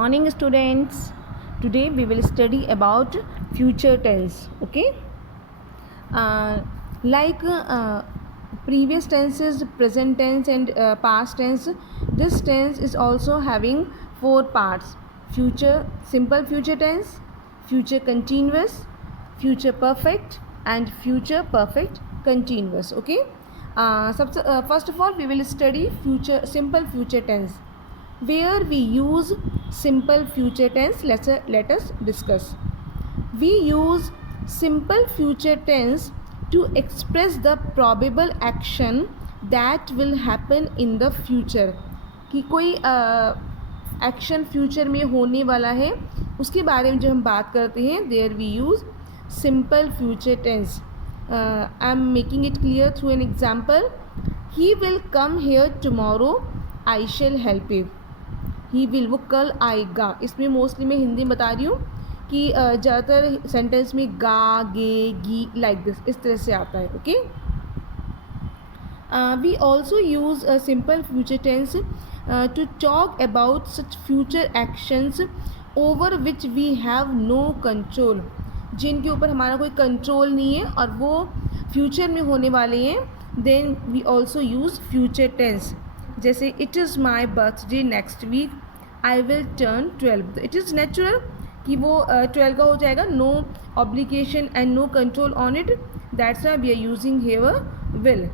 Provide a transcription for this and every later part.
Morning students. Today we will study about future tense. Okay. Like previous tenses, present tense and past tense, this tense is also having 4 parts: future simple future tense, future continuous, future perfect and future perfect continuous. Okay. First of all we will study future simple future tense. Where we use simple future tense, let us discuss. We use simple future tense to express the probable action that will happen in the future. कि कोई action future में होने वाला है उसके बारे में जब हम बात करते हैं, there we use simple future tense. I am making it clear through an example. He will come here tomorrow, I shall help you. He will, वो कल आएगा. इसमें मोस्टली मैं हिंदी में बता रही हूँ कि ज़्यादातर सेंटेंस में गा, गे, गी, लाइक दिस, इस तरह से आता है. Okay. We also use simple future tense to talk about such future actions over which we have no control. जिनके ऊपर हमारा कोई कंट्रोल नहीं है और वो फ्यूचर में होने वाले हैं. Then we also use future tense. जैसे it is my birthday next week, I will turn 12. It is natural कि वो 12 का हो जाएगा. No obligation and no control on it. That's why we are using here will.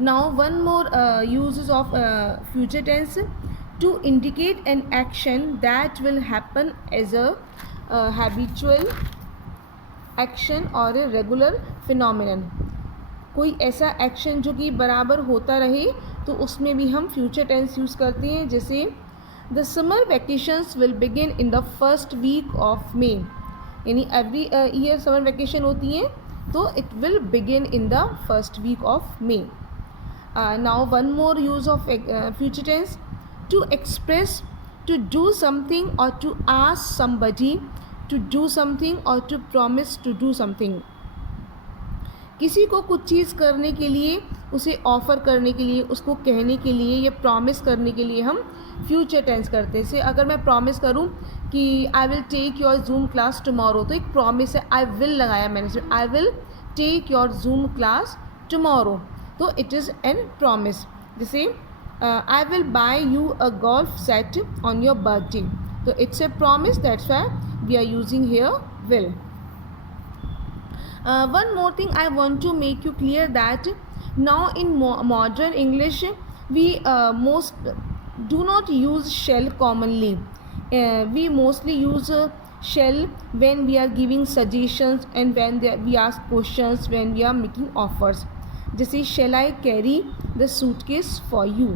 Now one more uses of future tense to indicate an action that will happen as a habitual action or a regular phenomenon. कोई ऐसा action जो कि बराबर होता रहे तो उसमें भी हम फ्यूचर टेंस यूज़ करते हैं. जैसे the summer vacations will begin in the first week of May. यानी एवरी ईयर समर वैकेशन होती हैं तो it will begin in the first week of May. Now one more use of future tense to express, to do something और to ask somebody to do something और to promise to do something. किसी को कुछ चीज़ करने के लिए, उसे offer करने के लिए, उसको कहने के लिए या प्रॉमिस करने के लिए हम फ्यूचर टेंस करते हैं. जैसे अगर मैं प्रॉमिस करूं कि I will take your Zoom class tomorrow, तो एक प्रॉमिस है. आई विल लगाया मैंने, I will take your Zoom class tomorrow, तो इट इज़ एन प्रॉमिस. जैसे I will buy you a golf set on your birthday, तो it's a promise. That's why we are using here will. One more thing I want to make you clear that now in modern English we do not use shall commonly. We mostly use shall when we are giving suggestions and when we ask questions, when we are making offers. जैसे shall I carry the suitcase for you.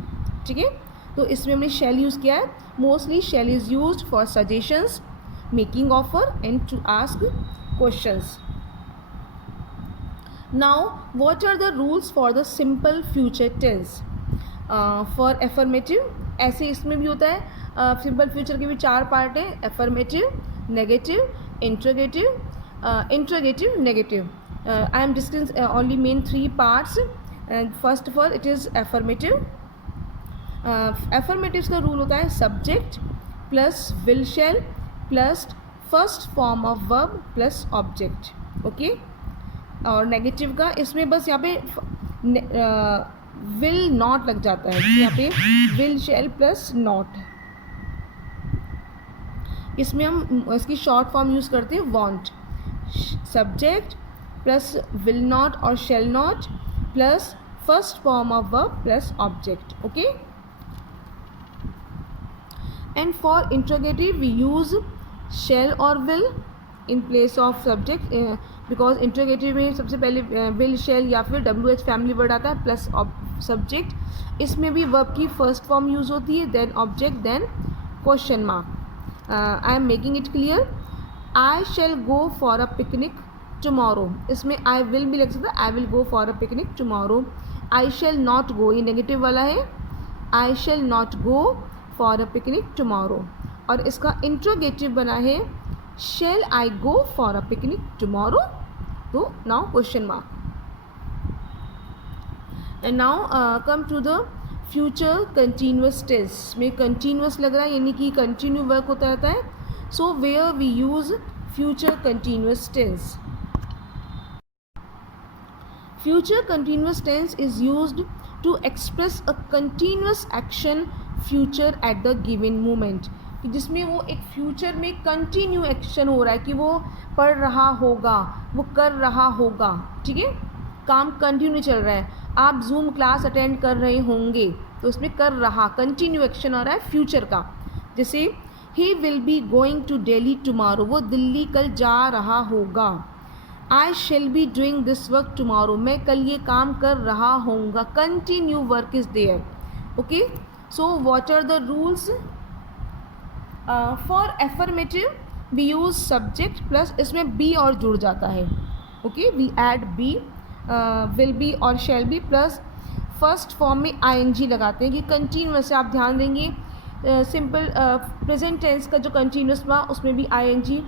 ठीक है, तो इसमें हमने shall use किया है. Mostly shall is used for suggestions, making offer and to ask questions. Now what are the rules for the simple future tense? For affirmative, ऐसे इसमें भी होता है. सिंपल फ्यूचर के भी 4 पार्ट हैं: affirmative, negative, interrogative, negative. I am discussing only main 3 parts. First of all it is affirmative. Affirmatives का rule होता है subject plus will shall plus first form of verb plus object. Okay. और negative का इसमें बस यहाँ पे will not लग जाता है. यहाँ पे विल शैल प्लस नॉट. इसमें हम इसकी शॉर्ट फॉर्म यूज़ करते हैं want. Subject plus will not और shall not plus first form of verb plus object. Okay. And for interrogative we use shall और will in place of subject, because interrogative में सबसे पहले will, शैल या फिर WH family word आता है plus subject. इसमें भी वर्ब की फर्स्ट फॉर्म यूज़ होती है, then object, then question mark. I am making it clear. I shall go for a picnic tomorrow. इसमें आई विल भी लग सकता है, I will go for a picnic tomorrow. I shall not go, ये negative वाला है. I shall not go for a picnic tomorrow. और इसका इंट्रोगेटिव बना है shall I go for a picnic tomorrow? So now question mark. And now come to the future continuous tense में continuous लग रहा है यानी कि कंटिन्यू वर्क होता रहता है. So where we use future continuous tense. Future continuous tense is used to express a continuous action future at the given moment. कि जिसमें वो एक फ्यूचर में कंटिन्यू एक्शन हो रहा है कि वो पढ़ रहा होगा, वो कर रहा होगा. ठीक है, काम कंटिन्यू चल रहा है. आप जूम क्लास अटेंड कर रहे होंगे तो उसमें कर रहा कंटिन्यू एक्शन हो रहा है फ्यूचर का. जैसे he will be going to Delhi tomorrow, वो दिल्ली कल जा रहा होगा. I shall be doing this work tomorrow, मैं कल ये काम कर रहा होऊंगा. Continue work is there. Okay, so what are the rules for affirmative? We use subject plus इसमें बी और जुड़ जाता है. Okay, we add be, will be और shall be plus first form में आईएनजी लगाते हैं कि कंटिन्यूस है. आप ध्यान देंगे सिंपल प्रेजेंट टेंस का जो कंटिन्यूस हुआ उसमें भी ING,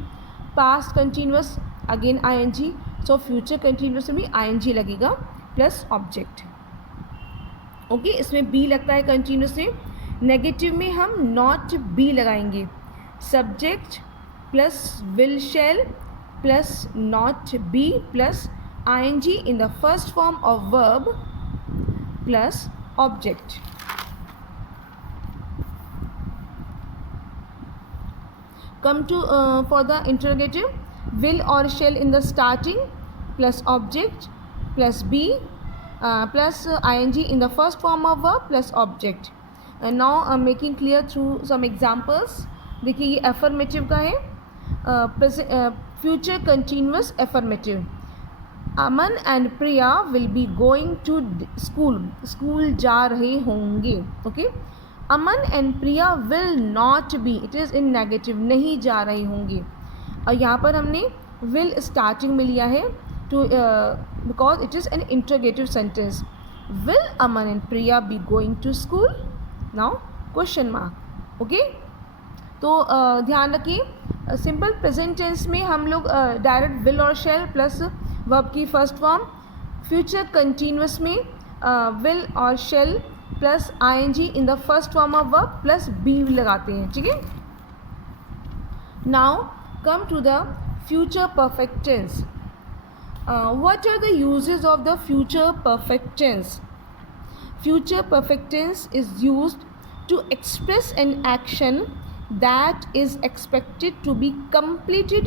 past continuous again ING. So future continuous में भी आईएनजी लगेगा प्लस ऑब्जेक्ट. ओके, इसमें बी लगता है कंटिन्यूस में. नेगेटिव में हम नॉट बी लगाएंगे. Subject plus will shall plus not be plus ING in the first form of verb plus object. Come to for the interrogative, will or shall in the starting plus object plus be plus ing in the first form of verb plus object. And now I'm making clear through some examples. देखिए ये affirmative का है. Future continuous affirmative. Aman and Priya will be going to school, school जा रहे होंगे. Okay, Aman and Priya will not be, it is in negative, नहीं जा रहे होंगे. और यहाँ पर हमने विल स्टार्टिंग में लिया है too because it is an interrogative sentence. Will Aman and Priya be going to school? Now question mark. Okay, तो ध्यान रखिए सिंपल प्रेजेंट टेंस में हम लोग डायरेक्ट विल और शेल प्लस वर्ब की फर्स्ट फॉर्म. फ्यूचर कंटिन्यूस में विल और shall plus ING in the first form of verb plus be लगाते हैं. ठीक है, now come to the future perfect tense. What are the uses of the future perfect tense? Future perfect tense is used to express an action that is expected to be completed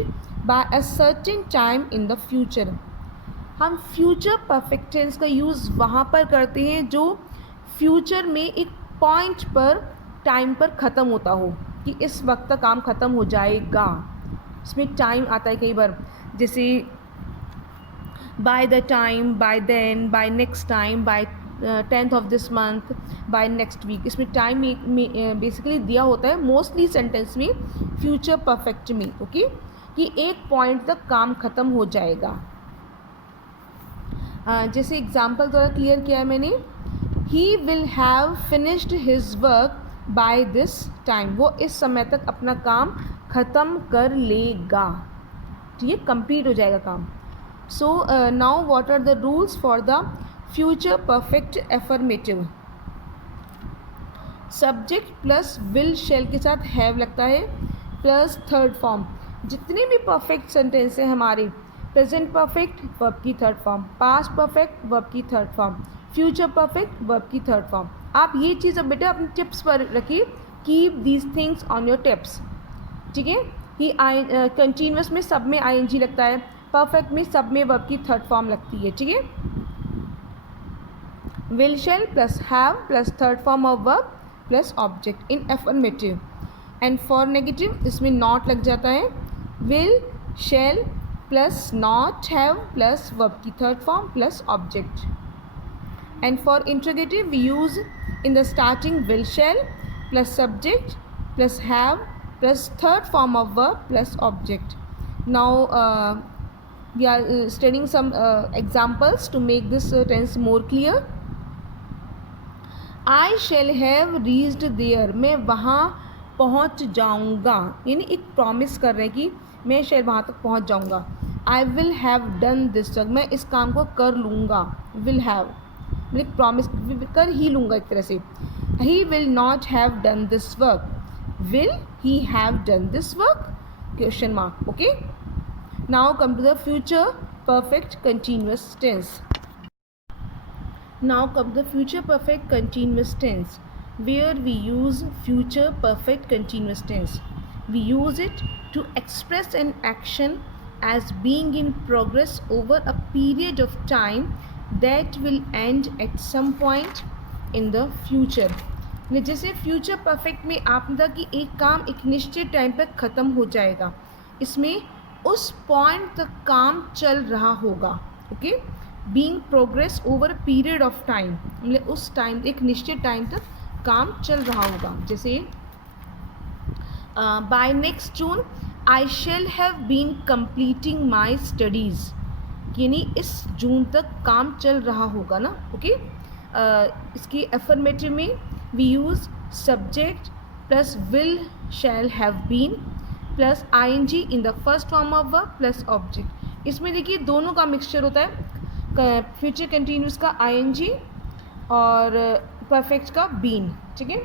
by a certain time in the future. हम future perfect tense का use वहाँ पर करते हैं जो future में एक point पर टाइम पर ख़त्म होता हो कि इस वक्त तक काम ख़त्म हो जाएगा. इसमें टाइम आता है कई बार, जैसे by the time, by then, by next time, by 10th of this month, by next week. इसमें टाइम में बेसिकली दिया होता है मोस्टली सेंटेंस में फ्यूचर परफेक्ट में. ओके, कि एक पॉइंट तक काम ख़त्म हो जाएगा. जैसे एग्जांपल द्वारा क्लियर किया है मैंने, he will have finished his work by this time, वो इस समय तक अपना काम ख़त्म कर लेगा. ठीक है, कंप्लीट हो जाएगा काम. So now what are the rules for the future perfect affirmative? Subject plus will shall के साथ हैव लगता है प्लस थर्ड फॉर्म. जितने भी परफेक्ट सेंटेंस हैं हमारे, प्रेजेंट परफेक्ट वर्ब की third form, past perfect verb की third form, future perfect verb की थर्ड फॉर्म. आप ये चीज़ अब बेटा अपने टिप्स पर रखिए. Keep these things on your tips. ठीक है, कि कंटिन्यूस में सब में आईएनजी लगता है, परफेक्ट में सब में वर्ब की थर्ड फॉर्म लगती है. ठीक है, will shall plus have plus third form of verb plus object in affirmative. And for negative इसमें नॉट लग जाता है. Will shall plus not have plus verb की third form plus object. And for interrogative we use in the starting will shall plus subject plus have plus third form of verb plus object. Now we are studying some examples to make this tense more clear. I shall have reached there, मैं वहाँ पहुँच जाऊँगा, यानी एक promise कर रहे हैं कि मैं शायद वहाँ तक पहुँच जाऊँगा. I will have done this work, मैं इस काम को कर लूँगा. will have. मतलब प्रॉमिस कर ही लूँगा एक तरह से. He will not have done this work. Will he have done this work? Question mark. Okay. Now come to the future perfect continuous tense. Now come the future perfect continuous tense, where we use future perfect continuous tense. We use it to express an action as being in progress over a period of time that will end at some point in the future. जैसे future perfect में आपने कहा कि एक काम एक निश्चित time पर ख़त्म हो जाएगा, इसमें उस पॉइंट तक काम चल रहा होगा. Okay. Being progress over a period of time, मतलब उस टाइम एक निश्चित टाइम तक काम चल रहा होगा. जैसे by next June I shall have been completing my studies, यानी इस जून तक काम चल रहा होगा ना. ओके. इसकी अफर्मेटिव में we use subject plus will shall have been plus ing in the first form of verb plus object. इसमें देखिए दोनों का मिक्सचर होता है, फ्यूचर कंटिन्यूस का ing और परफेक्ट का बीन. ठीक है.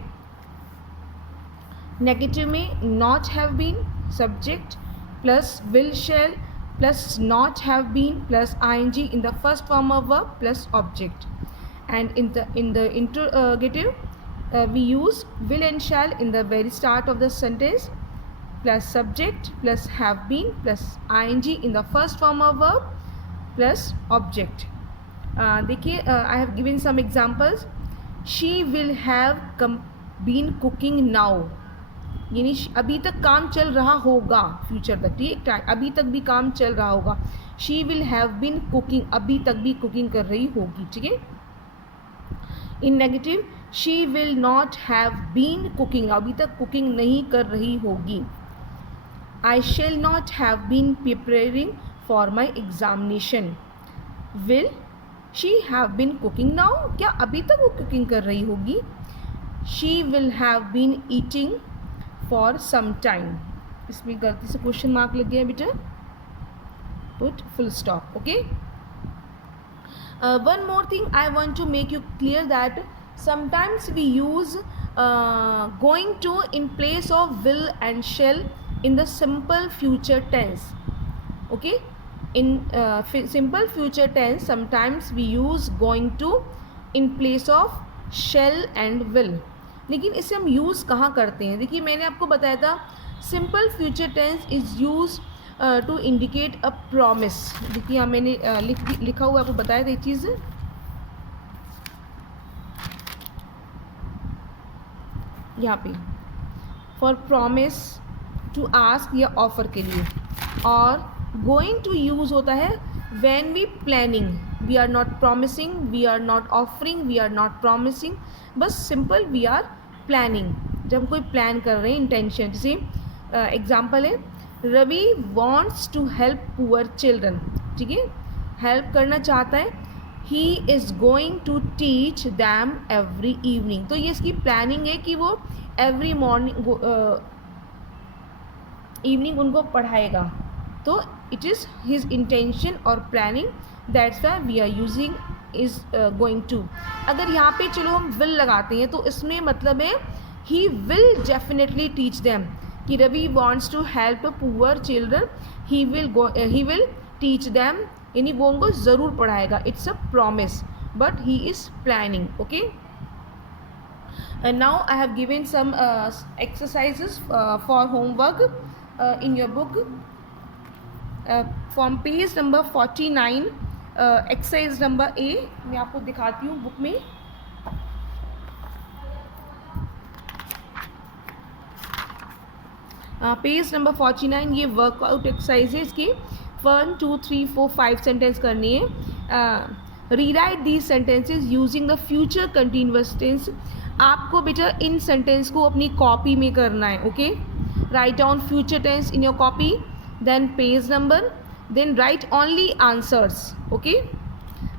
नेगेटिव में not have been subject plus will shall plus not have been plus ing in the first form of verb plus object. And in the interrogative we use will and shall in the very start of the sentence plus subject plus have been plus ing in the first form of verb plus object. देखिए I have given some examples. She will have been cooking now, यानी अभी तक काम चल रहा होगा future तक. ठीक है. अभी तक भी काम चल रहा होगा. She will have been cooking, अभी तक भी कुकिंग कर रही होगी. ठीक है. इन negative she will not have been cooking, अभी तक कुकिंग नहीं कर रही होगी. I shall not have been preparing for my examination. Will she have been cooking now? क्या अभी तक वो कुकिंग कर रही होगी? She will have been eating for some time. इसमें गलती से क्वेश्चन मार्क लग गया बेटा. Put full stop. Okay. One more thing I want to make you clear that sometimes we use going to in place of will and shall in the simple future tense. Okay. In simple future tense sometimes we use going to in place of shall and will. लेकिन इसे हम use कहाँ करते हैं? देखिए मैंने आपको बताया था simple future tense is use to indicate a promise. देखिए यहाँ मैंने लिखा हुआ आपको बताया था ये चीज़. यहाँ पे फॉर प्रॉमिस टू आस्क या ऑफर के लिए. और गोइंग टू यूज़ होता है when we planning. We are not promising, we are not offering, we are not promising, बस सिंपल वी आर प्लानिंग. जब हम कोई प्लान कर रहे हैं इंटेंशन. जैसे एग्जाम्पल है Ravi wants to help poor children. ठीक है. हेल्प करना चाहता है. He is going to teach them every evening. तो ये इसकी प्लानिंग है कि वो एवरी मॉर्निंग इवनिंग उनको पढ़ाएगा. तो इट इज़ हिज इंटेंशन और planning. That's why we are using is going to. अगर यहाँ पे चलो हम विल लगाते हैं तो इसमें मतलब है he will definitely teach them. कि Ravi wants to help poor children, he will teach them, यानी वो उनको ज़रूर पढ़ाएगा. It's a promise but he is planning. Okay. And now I have given some exercises for homework in your book. From page number 49, exercise number A मैं आपको दिखाती हूँ book में. पेज नंबर 49 ये वर्कआउट एक्सरसाइज है. इसकी 1 2 3 4 5 sentence करनी है. Rewrite these sentences using the future continuous tense. आपको बेटा इन सेंटेंस को अपनी कॉपी में करना है. Okay. Write down future tense in your copy, then page number, then write only answers. Okay.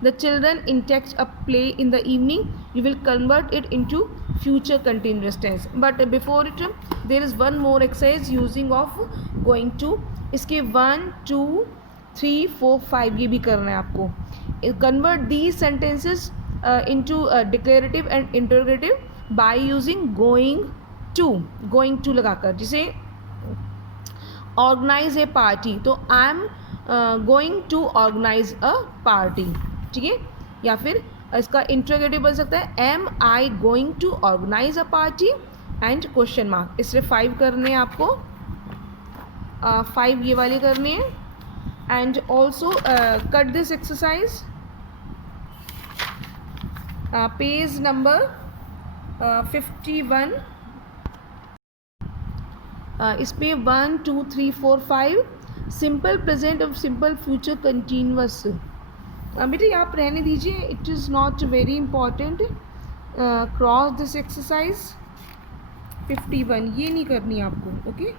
The children in text a play in the evening, you will convert it into future continuous tense. But before it there is one more exercise using of going to. इसके 1 2 3 4 5 ये भी करना है आपको. Convert these sentences into declarative and interrogative by using going to लगाकर. जैसे organise a party, तो I am going to organise a party. ठीक है. या फिर इसका इंट्रोगेटिव बन सकता है am I going to organise a party and question mark. इसलिए 5 करने हैं आपको, 5 ये वाले करने हैं. And also cut this exercise, page number 51. इसमें 1 2 3 4 5 सिंपल प्रेजेंट और सिंपल फ्यूचर कंटिन्यूअस. बेटा आप रहने दीजिए, it is not very important. Cross this exercise 51, ये नहीं करनी आपको. ओके,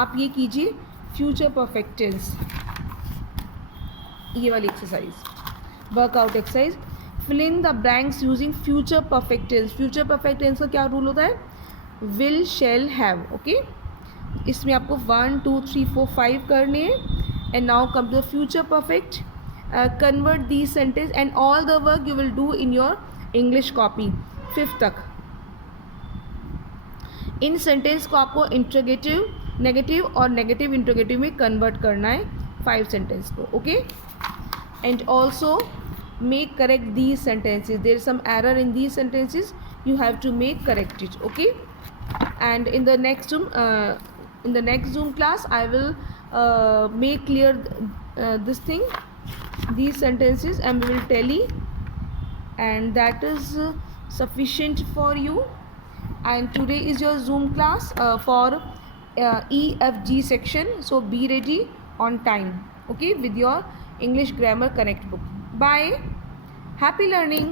आप ये कीजिए फ्यूचर परफेक्ट टेंस, ये वाली exercise, workout exercise. Fill in the blanks using future perfect tense. Future perfect tense का क्या रूल होता है? Will, shall, have. ओके, इसमें आपको 1 2 3 4 5 करने हैं. And now come to the future perfect. Convert the sentence and all the work you will do in your English copy 5th तक. इन सेंटेंस को आपको इंट्रोगेटिव, नेगेटिव और नेगेटिव इंट्रोगेटिव में कन्वर्ट करना है 5 सेंटेंस को. Okay, and also make correct these sentences. There is some error in these sentences, you have to make correct it. Okay, and in the next zoom class I will make clear this thing, these sentences, and we will tally, and that is sufficient for you. And today is your zoom class for EFG section, so be ready on time. Okay, with your English grammar connect book. Bye. Happy learning.